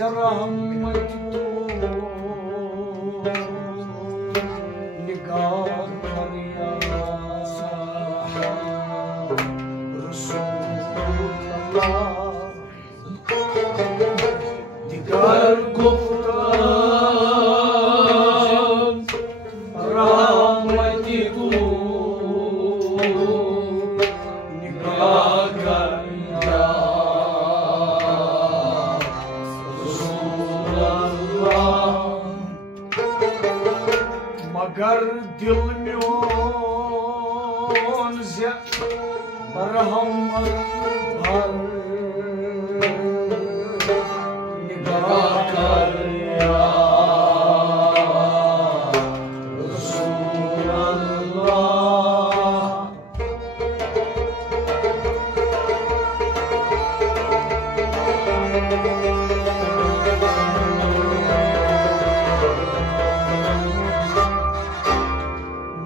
रहमत निगाह कर या रसूल अल्लाह दिगर गुफ्तान रहमत तू निगाह कर या रसूल अल्लाह मगर दिल म्योन से रहमत भर निगाह कर या रसूल अल्लाह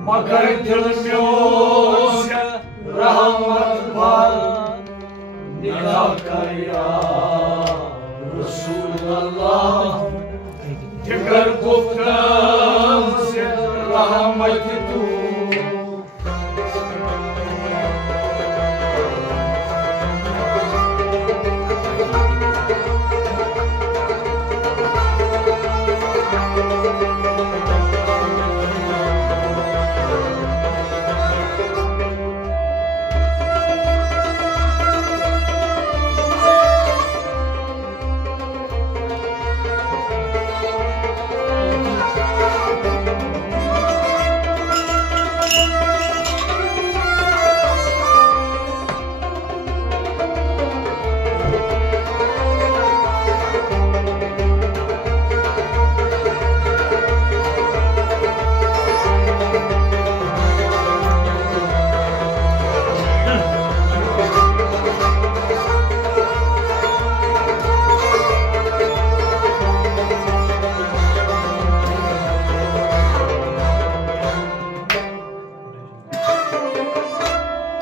मगर दिल म्योन से रहमत भर निगाह कर या रसूल अल्लाह दिगर गुफ्तान से रहमत तू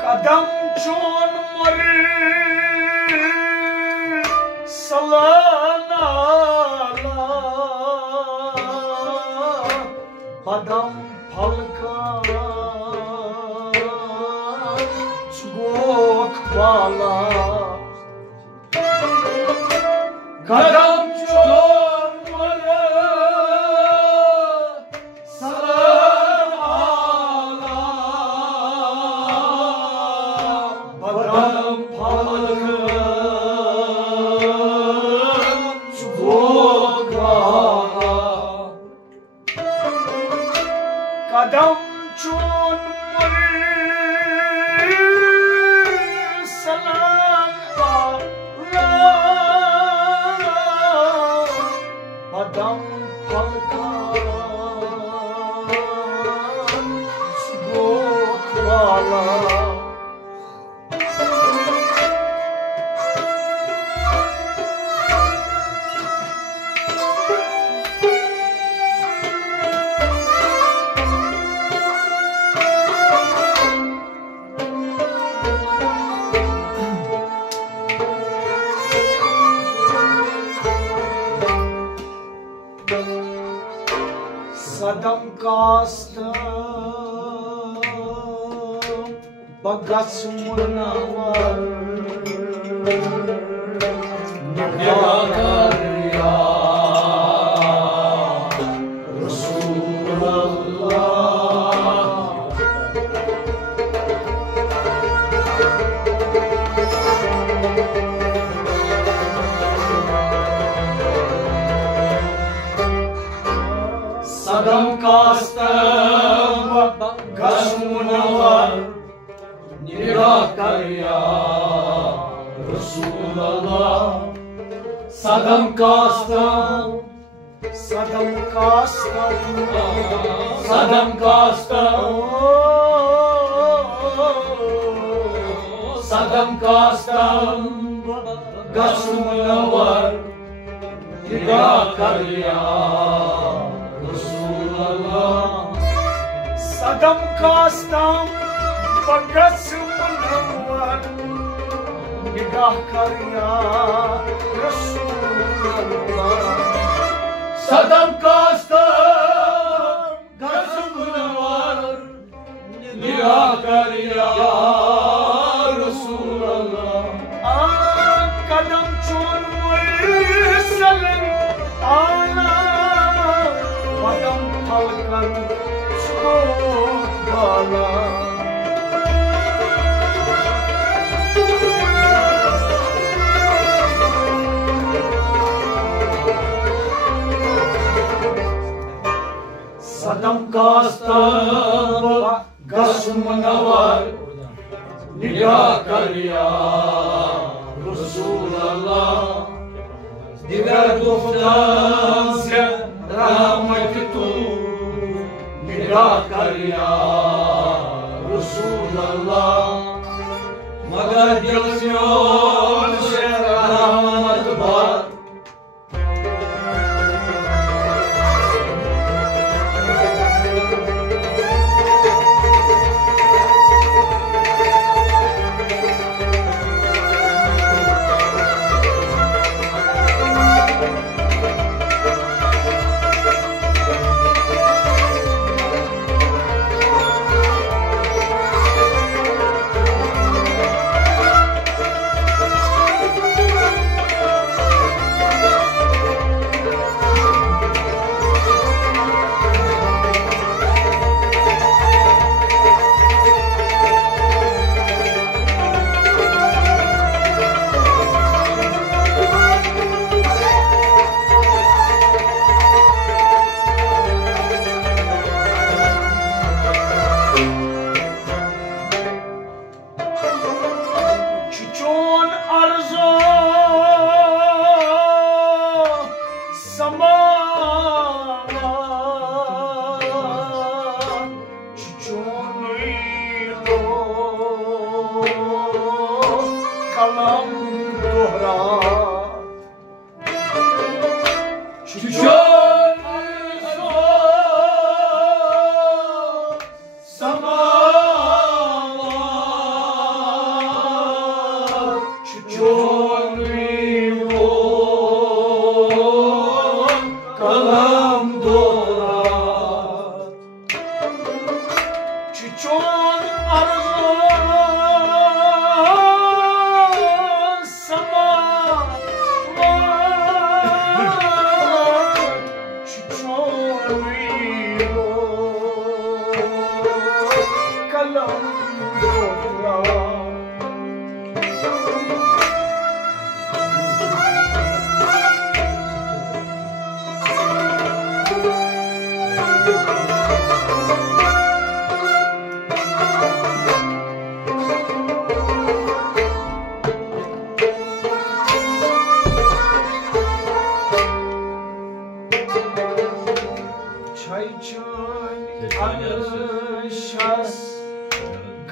कदम चोन मरे सलाना बदम फलका गोख वाला कदम चोन मरे कदम चोन मरे सलाम बदम फलका गोख वाला सदम कास्त बगस मुनवर निगाह कर या रसूल अल्लाह सदम कास्त बगस मुनवर निगाह कर या रसूल अल्लाह सदम कास्त बगस मुनवर निगाह कर या रसूल अल्लाह सदम कास्तम बगस मुनवर निगाह कर या रसूल अल्लाह सदम कास्तम गजब नवार निगाह कर या रसूल अल्लाह कदम चोन मुरसलन आला कदम फलकन छोट बाला सदम कास्तम गजब नवार निगाह कर या रसूल अल्लाह दिगर गुफ्तान से रहमत तू निगाह कर या रसूल अल्लाह मगर दिल से रहमत भर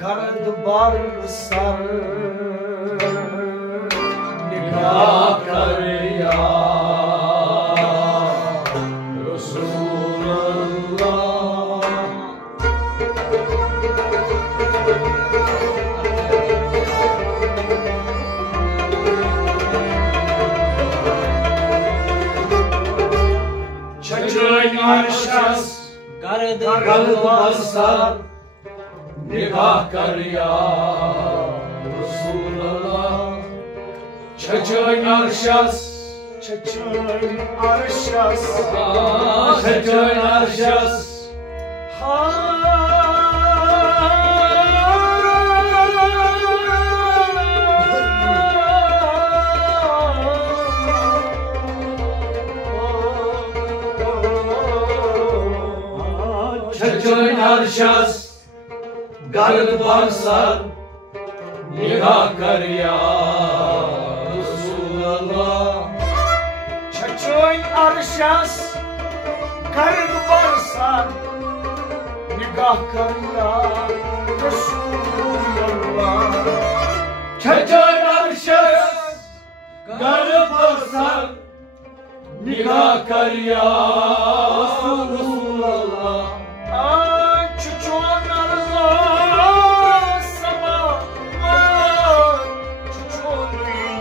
गर्द बर सर निगाह कर या रसूल अल्लाह छजन अर्शस गर्द बर सर निगाह कर या रसूल अल्लाह छजन अर्शस छजन अर्शस गर्द बर सर निगाह कर या रसूल अल्लाह छजन अर्शस गर्द बर सर निगाह कर या रसूल अल्लाह छजन अर्शस गर्द बर सर निगाह कर या रसूल अल्लाह Çuçun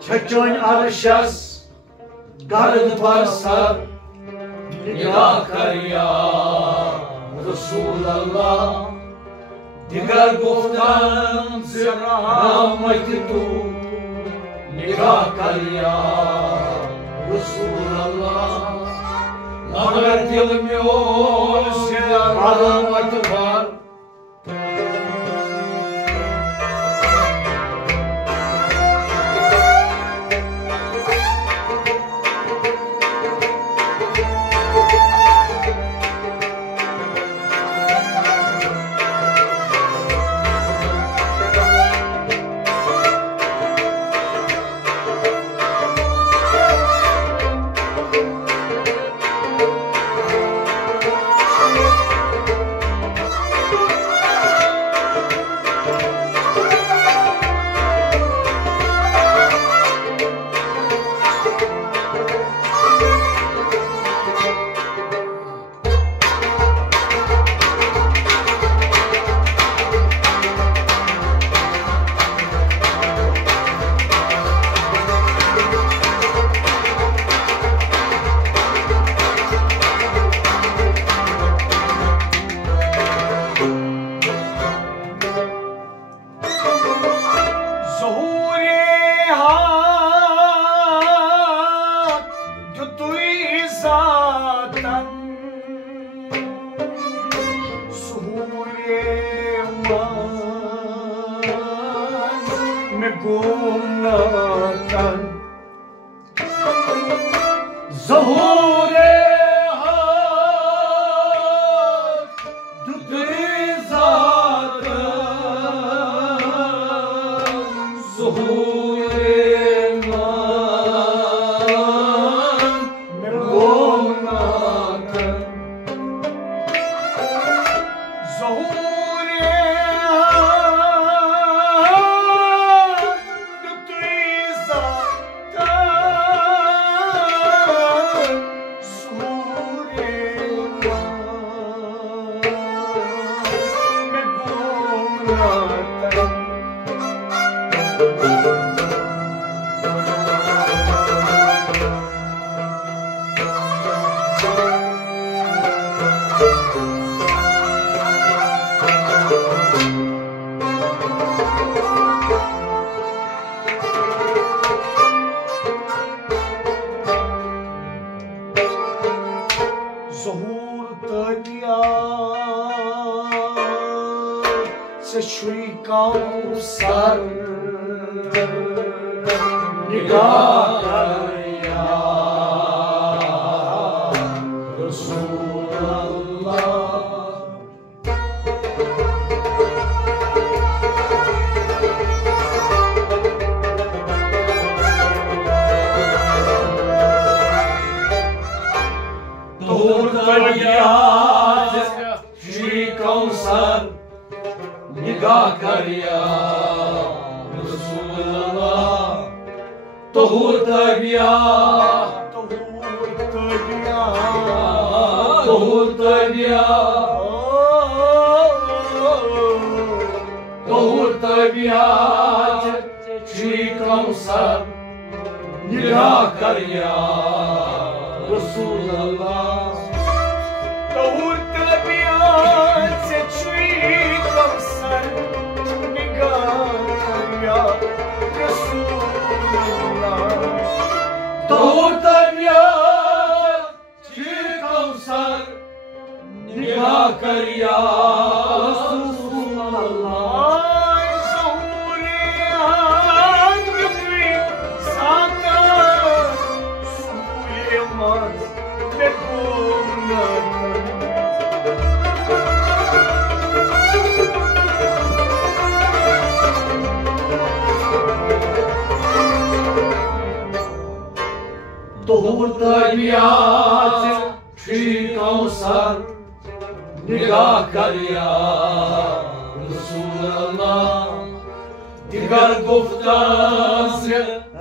Çeçön arşas gard parsar nigah kar ya Resulallah digar guftan rahmet tu nigah kar ya Resulallah Mağber dilim yok rahmet var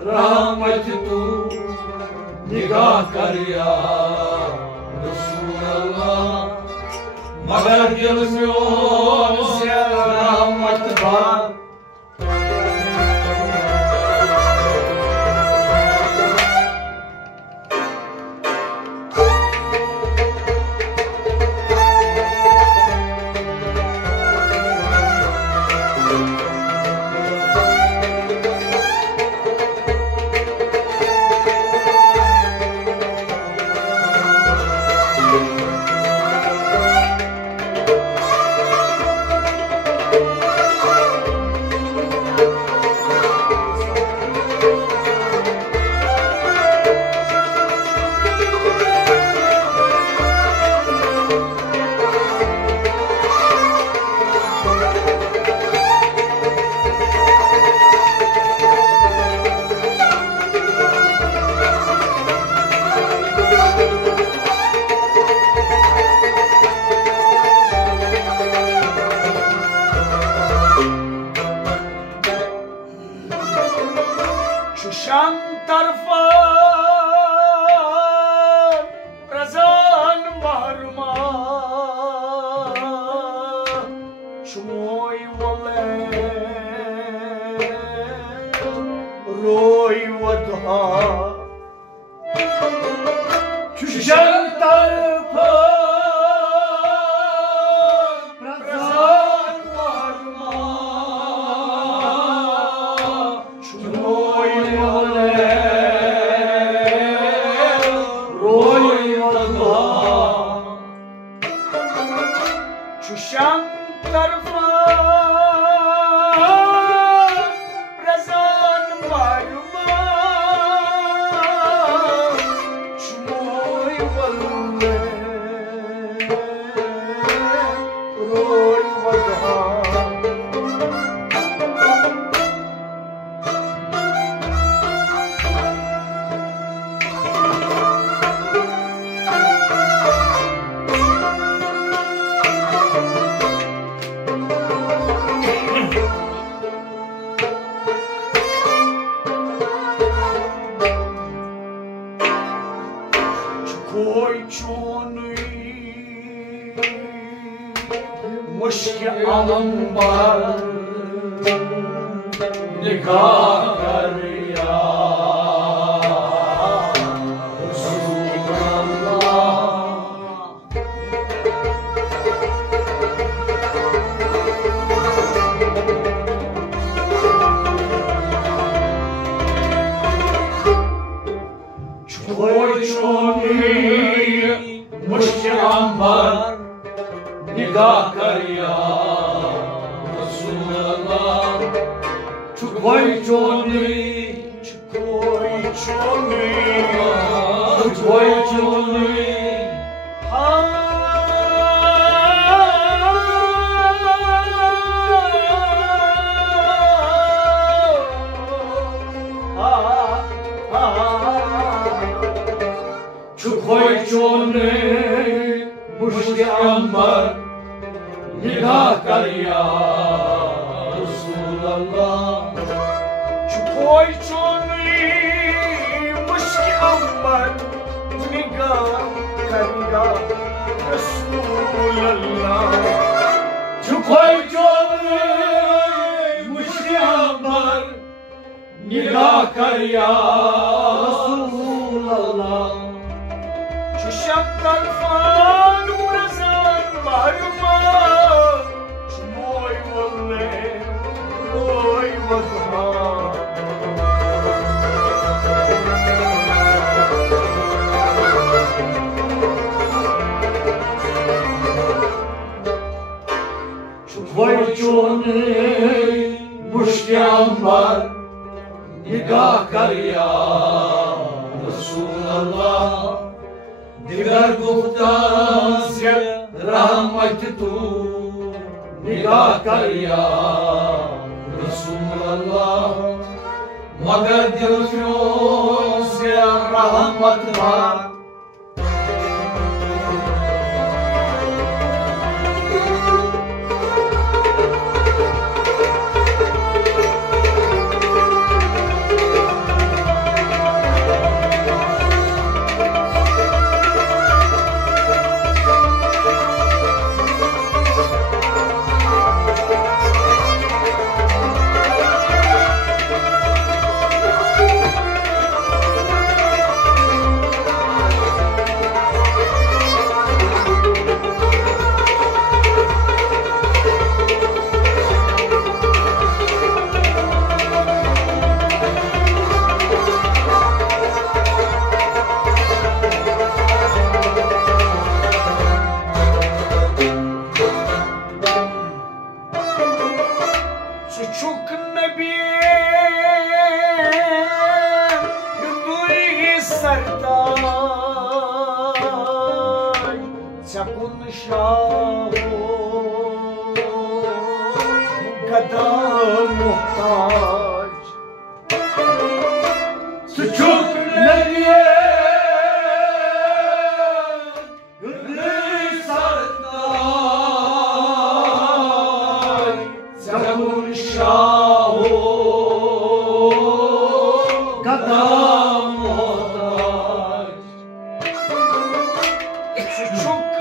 रहमत तू निगाह कर या रसूल अल्लाह मगर दिल में ओ से रहमत भर मगर दिल से रहमत भर सरताज चकुन शाहो गदा मोहताज सुचुक लगिए चकुन शाहो गदा मोहताज सुचुक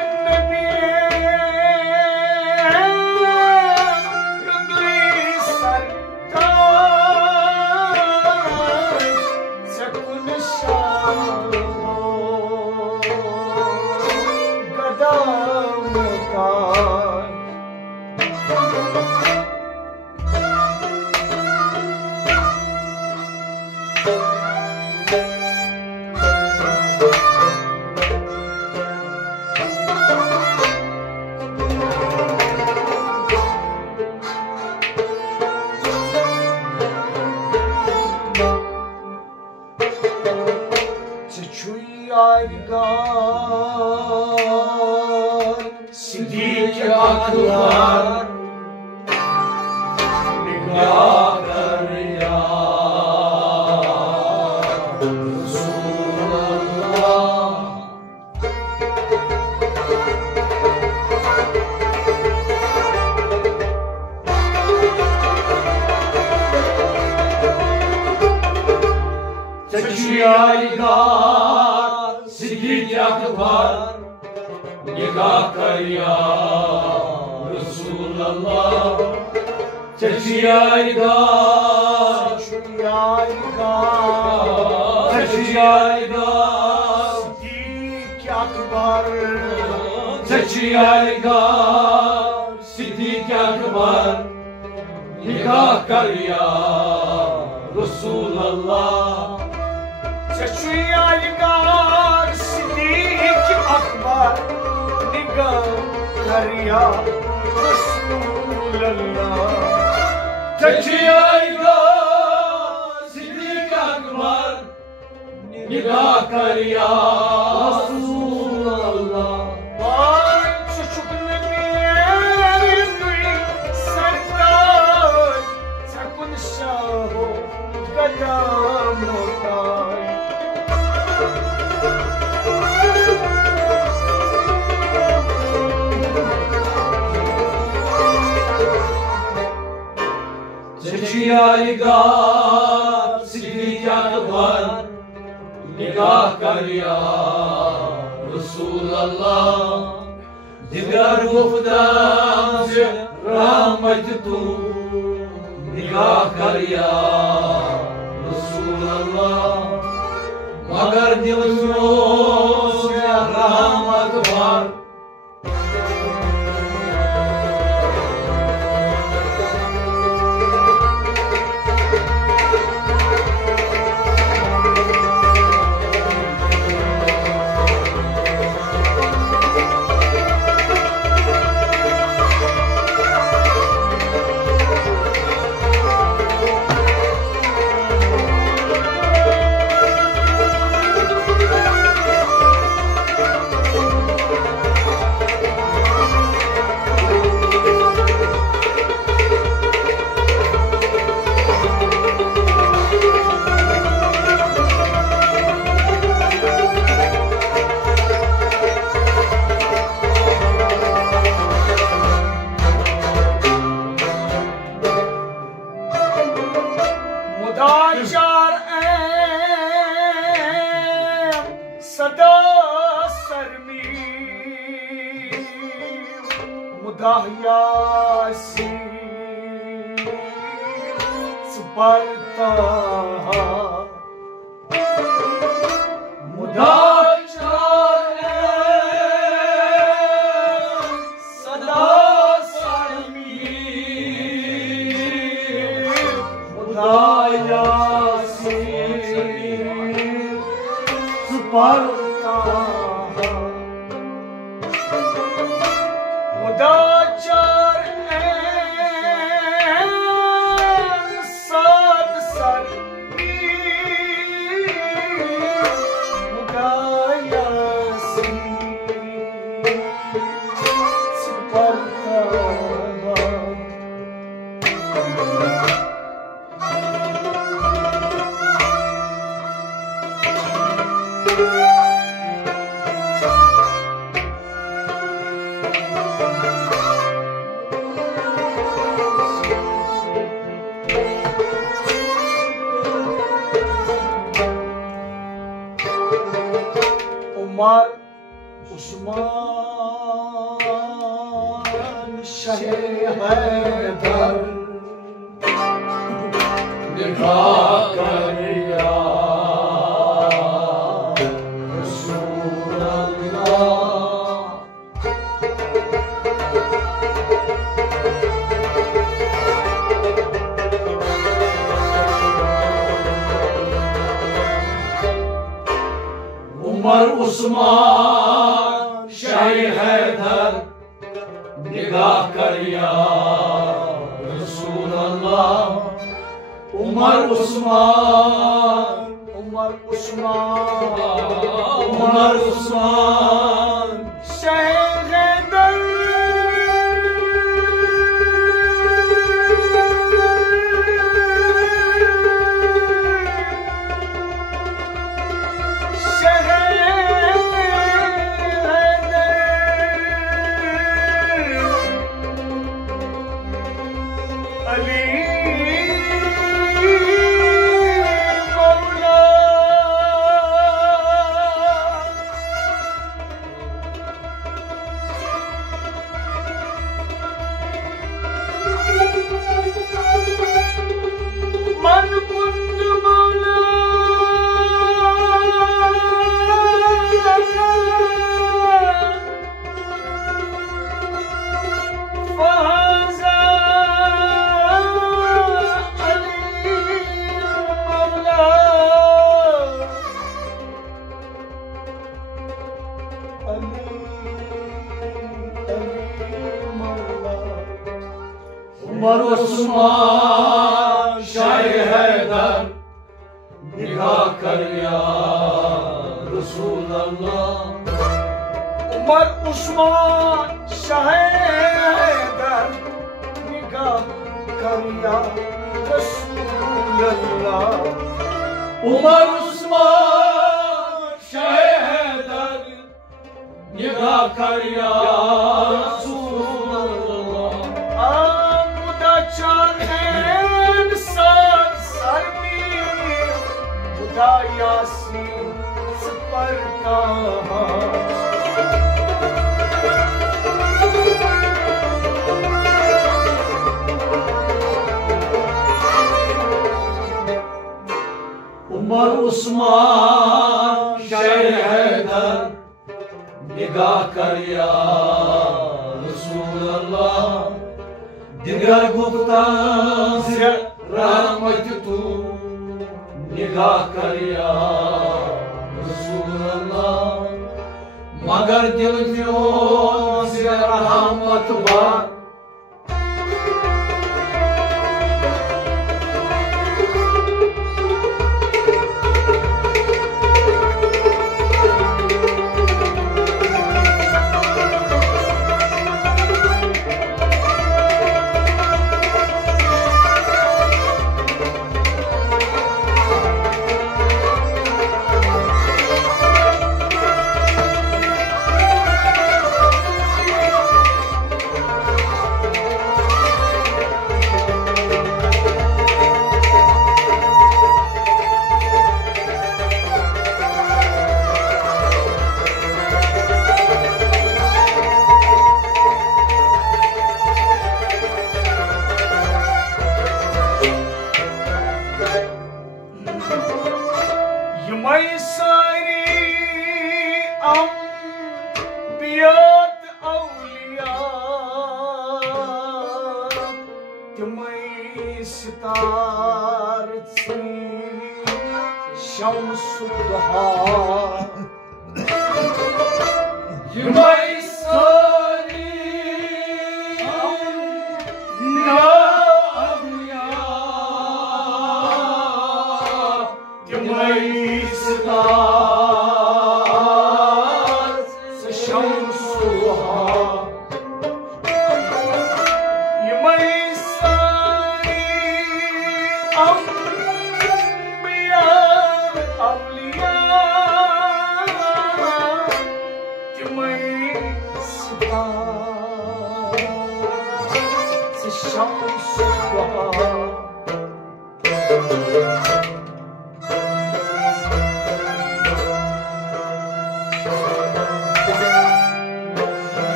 सिद्दीक़ अकबर निगाह कर या रसूल अल्लाह सिद्दीक़ अकबर निगाह कर या रसूल अल्लाह चचियाएगा सिद्दीक़ अकबर चचियाएगा सिद्दीक़ अकबर निगाह कर या रसूल अल्लाह चचियाएगा सिद्दीक़ अकबर निगाह कर या रसूल अल्लाह चचियाएगा सिद्दीक़ अकबर निगाह कर या रसूल अल्लाह चचियाएगा सिद्दीक़ अकबर निगाह कर या रसूल अल्लाह दिगर गुफ्तान से रहमत तू निगाह कर या रसूल अल्लाह मगर दिलों से रहमत भर उमर उस्मान शाह हैदर निगाह कर या रसूल अल्लाह। उमर उस्मान शाह हैदर निगाह कर या रसूल अल्लाह। उमर उस्मान उमर उस्मान उमर उस्मान शाह हैदर उमर उस्मान शाह हैदर निगाह कर या रसूल अल्लाह। उमर उस्मान शाह हैदर निगाह कर या रसूल अल्लाह। उमर उस्मान शाह हैदर निगाह कर या रसूल अल्लाह। मुदा चांद साथ सरमी मुदा यासीन पर कहा। उमर उस्मान शाह हैदर निगाह कर या रसूल अल्लाह। दिगर गुफ्तान से रहमत तू निगाह कर या रसूल अल्लाह। मगर दिल में से रहमत बार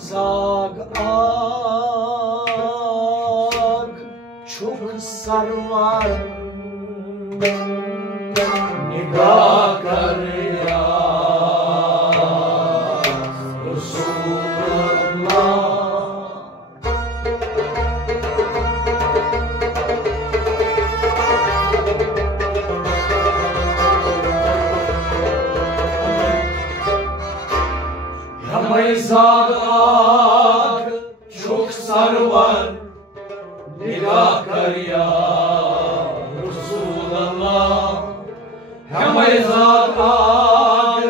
जाग आग छुक सरवर निगाह कर या रसूल जाग आग छुक सरवर निगाह कर या रसूल अल्लाह हमें जाग आग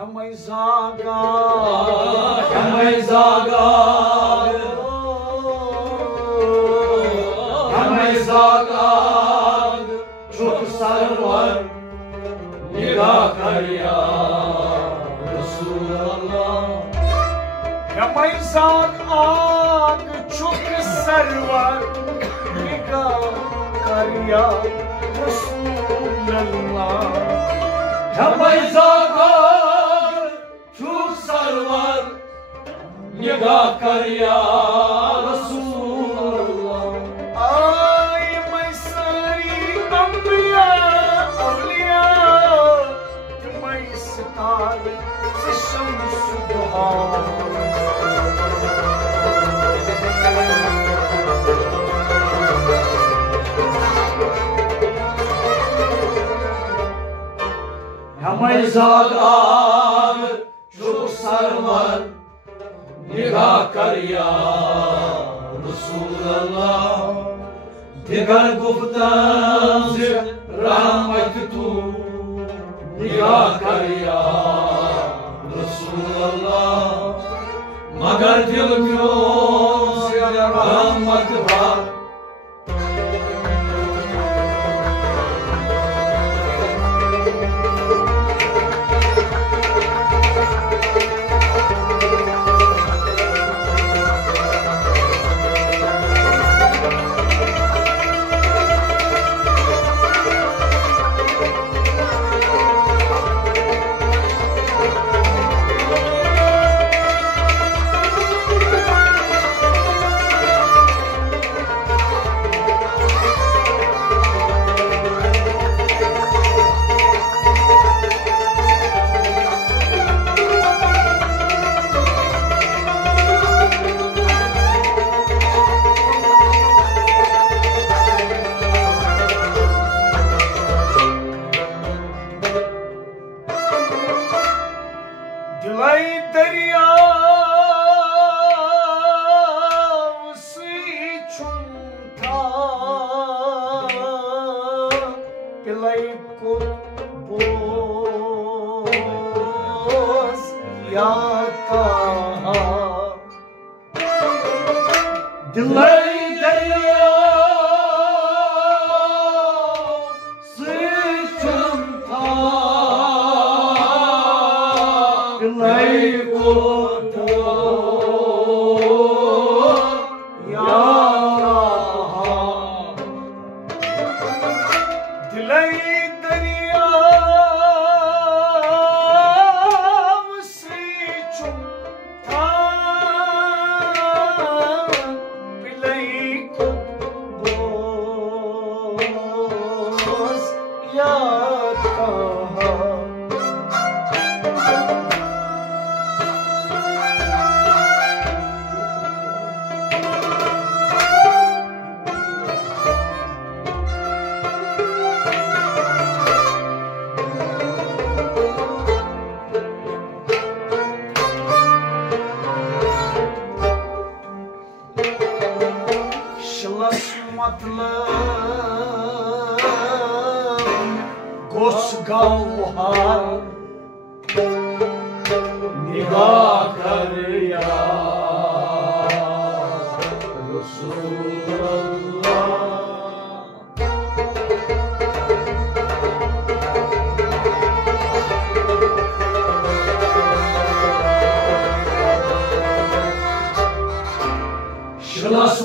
हमें जाग हमें जाग हमें जाग छुक सरवर निगाह कर या रसूल अल्लाह हमें जाग आग छुक सरवर निगाह कर या रसूल अल्लाह हमें जाग छुक सरवर निगाह कर या रसूल अल्लाह आय मैं सारी अंबिया औलिया मैं सितारे से शम्स दुहा हमें जाग आग छुक सरवर निगाह कर या रसूल अल्लाह दिगर गुफ्तान से रहमत तू निगाह कर या रसूल अल्लाह मगर दिल क्यों से रहमत भर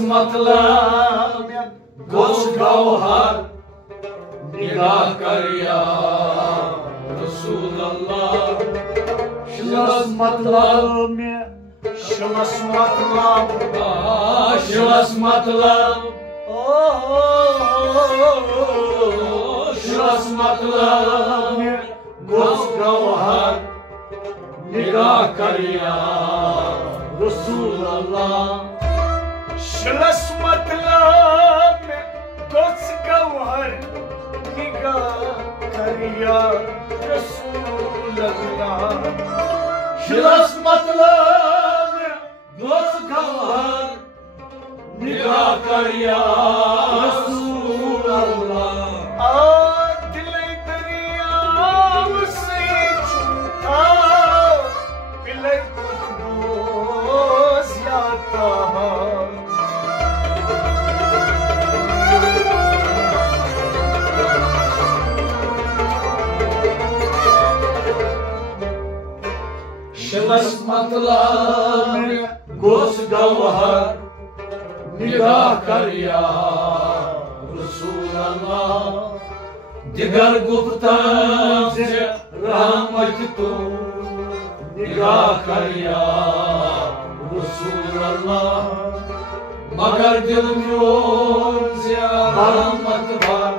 मतलब गोश गौहर निगाह कर या रसूल अल्लाह मतलब में Şılas matlab, şılas matlab, şılas matlab, goz gavhar, nigah kar ya Rasulallah. Şılas matlab, goz gavhar, nigah kar ya Rasulallah. Şılas matlab, goz gavhar, nigah kar ya Rasulallah. Dil-e darya se chunta, pile kudboz yata. Şılas matlab, goz gavhar, nigah kar ya Rasulallah. Digar guftan se rahmat tu nigah kar ya Rasulallah. Magar dil mein rahmat var.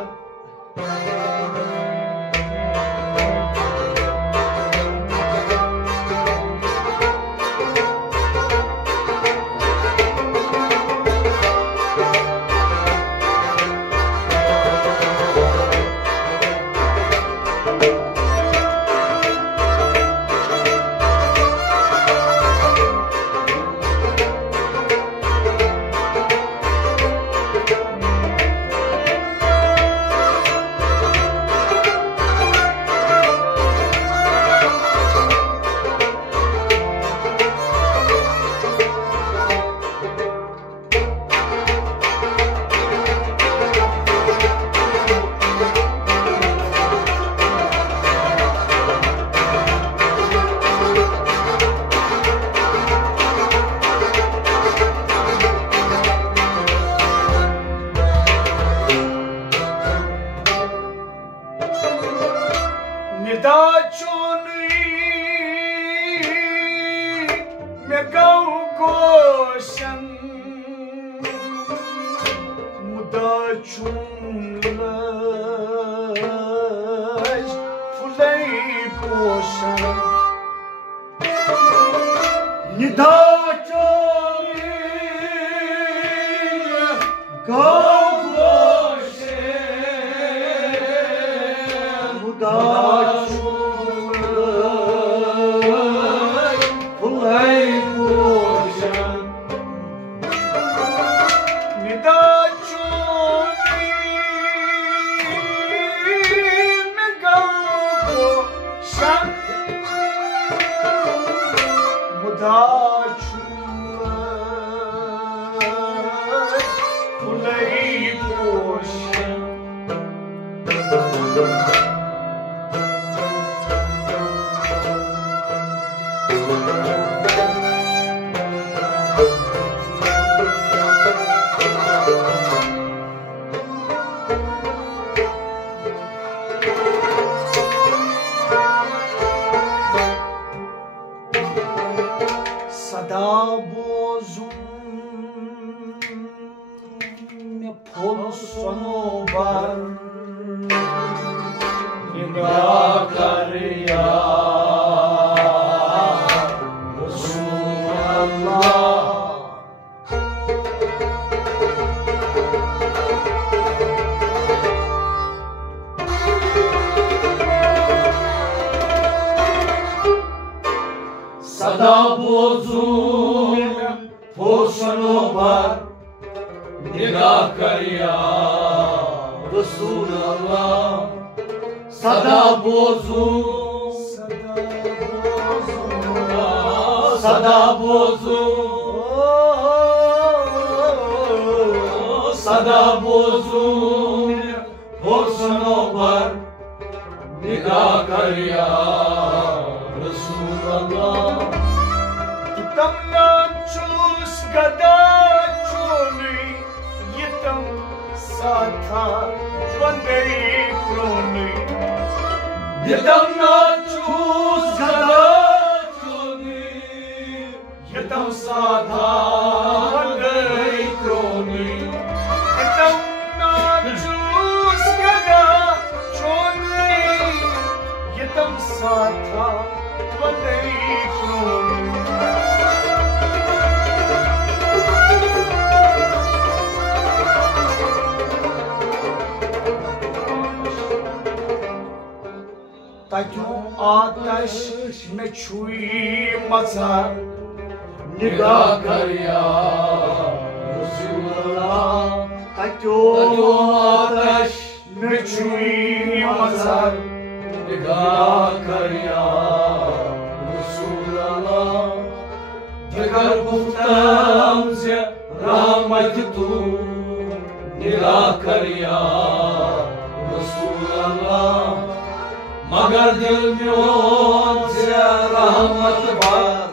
Nida choni me gau goshan, muda chunlaj fulay poshan. Nida choni gau goshan, muda Sada bozum me polsonobar, nigah kar ya Rasulallah. Sada bozum polsonobar, nigah kar ya Rasulallah. Sada bozum, sada bozum, sada bozum polsonobar, nigah kar ya Rasulallah. Tamna chus gada choni, yitam satha bandei kroni. Yitam na chus gada choni, yitam satha साथा वंदई crony तक्यों आतश में छुई मज़हर निगाह कर या रसूल अल्लाह तक्यों आतश में छुई मज़हर निगाह कर या रसूल अल्लाह जिगर गुफ्ताम से रहमत तू निगाह कर या रसूल अल्लाह मगर दिल में से रहमत भर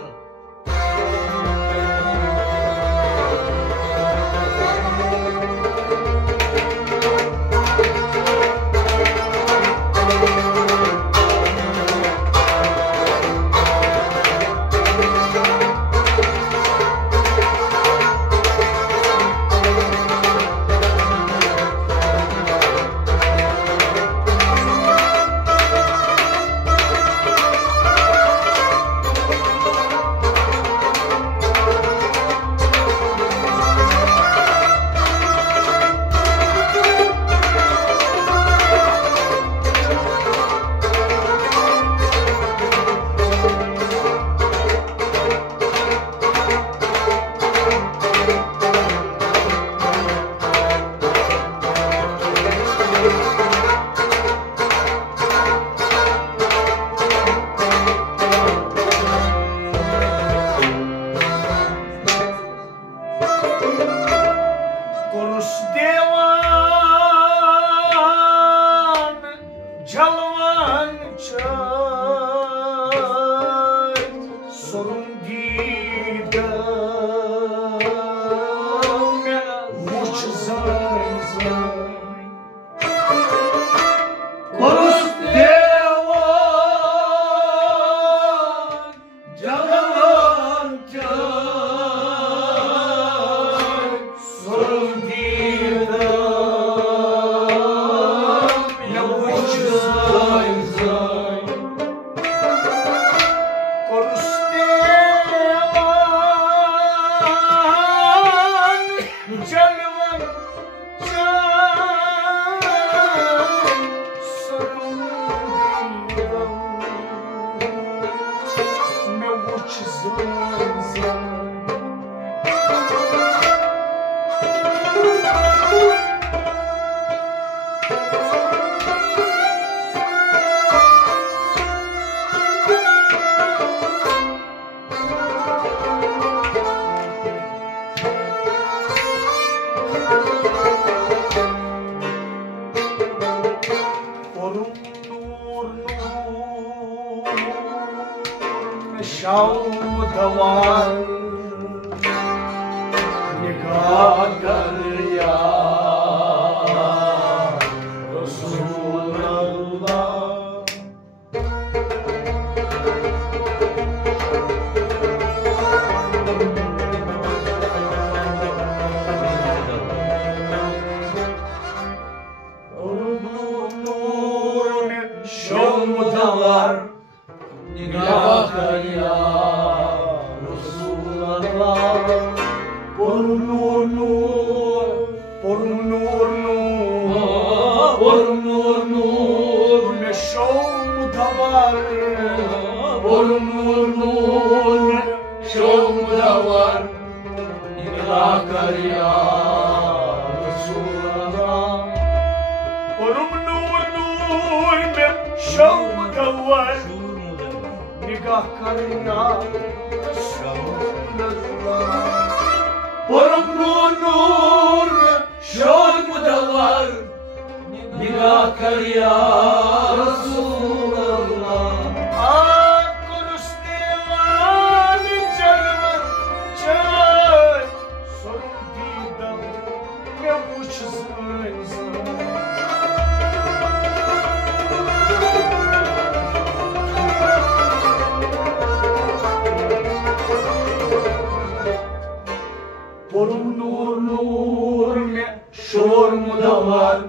शोर मुदव्वर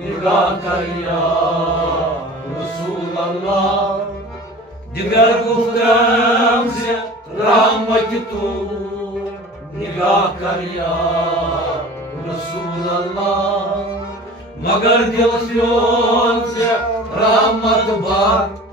निगाह कर या दिगर गुफ्तम से रहमत तू निगाह कर या रसूल अल्लाह मगर दिल से रहमत बात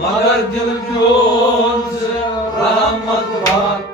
मगर दिल से रहमत बात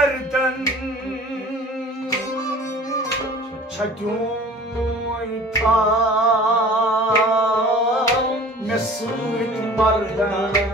दर्दन छड्यूं था मैं सूत मर्दन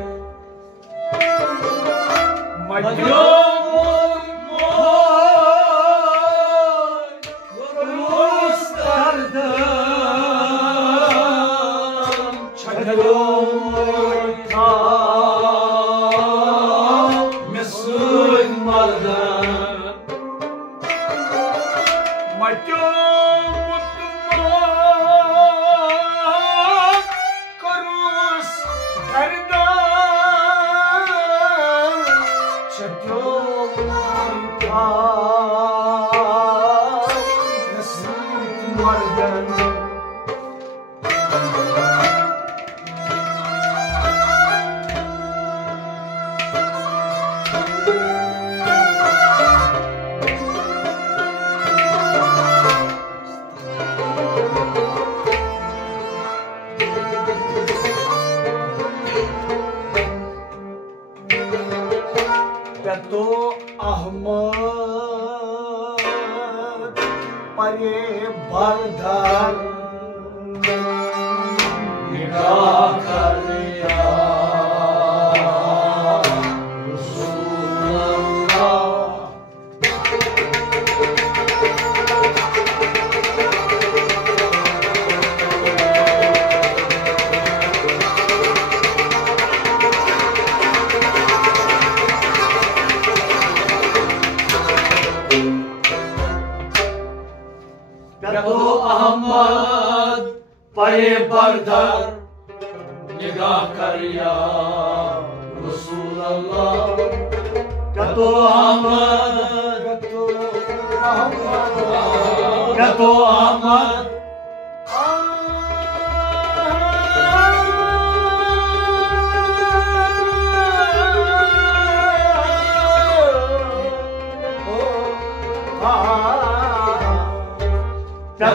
तो अहमद परे बरदर निगाह कर या रसूल अल्लाह तो अहमद परे बरदर निगाह कर या रसूल अल्लाह तो अहमद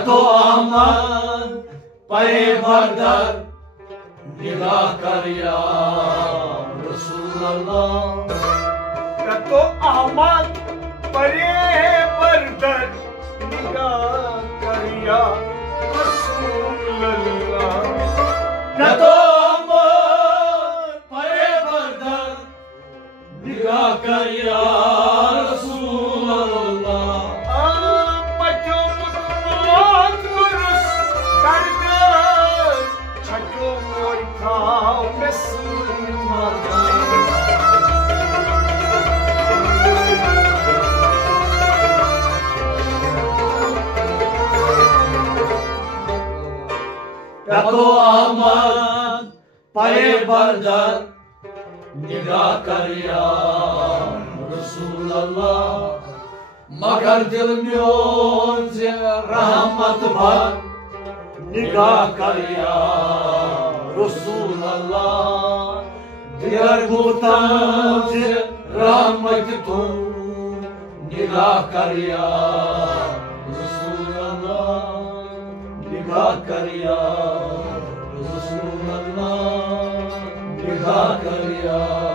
तो अहमद परे बरदर निगाह कर या रसूल अल्लाह तो अहमद परे बरदर निगाह कर या रसूल अल्लाह तो अहमद परे बरदर निगाह कर या रसूल अल्लाह तो अहमद परे बरदर निगाह कर या रसूल अल्लाह मगर दिल म्योन से रहमत भर निगाह कर या रसूल अल्लाह दिगर गुफ्तान से रहमत तू निगाह कर या रसूल अल्लाह निगाह कर या रसूल अल्लाह निगाह कर या